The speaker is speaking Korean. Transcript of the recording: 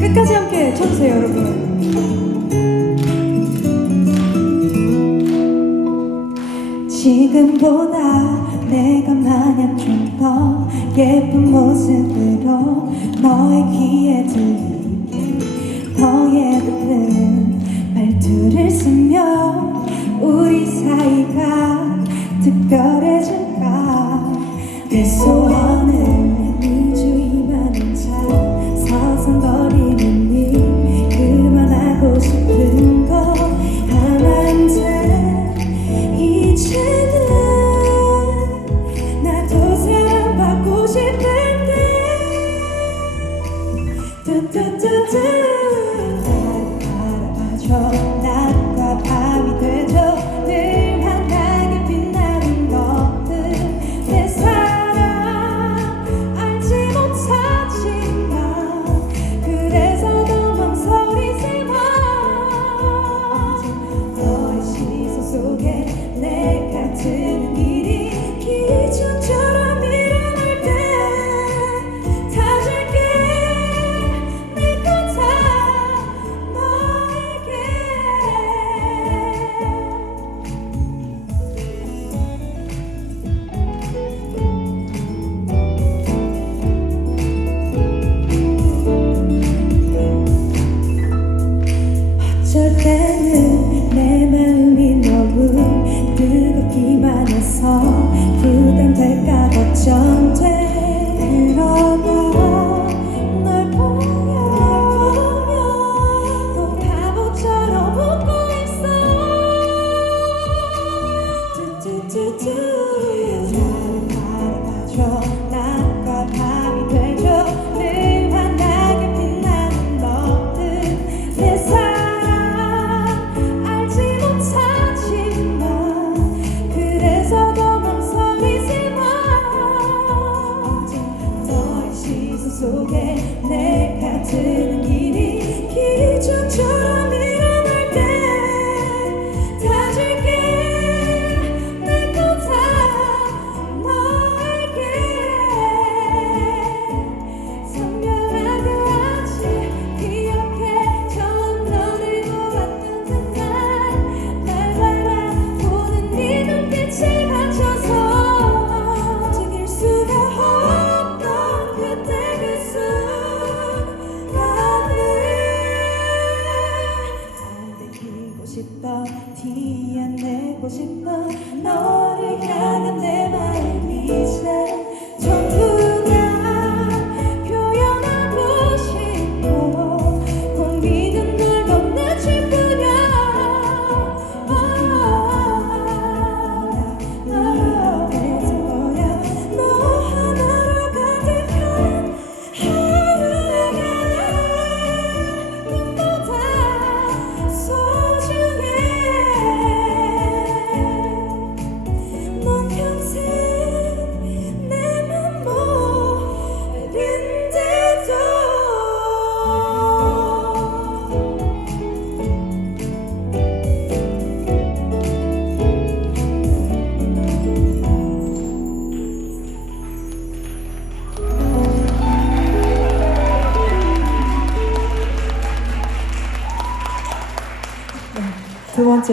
끝까지 함께 쳐주세요, 여러분. 지금보다 내가 마냥 좀더 예쁜 모습으로 너의 귀에 들리게 더 예쁜 말투를 쓰며 우리 사이가 특별해질까 내 소원 Tout le to.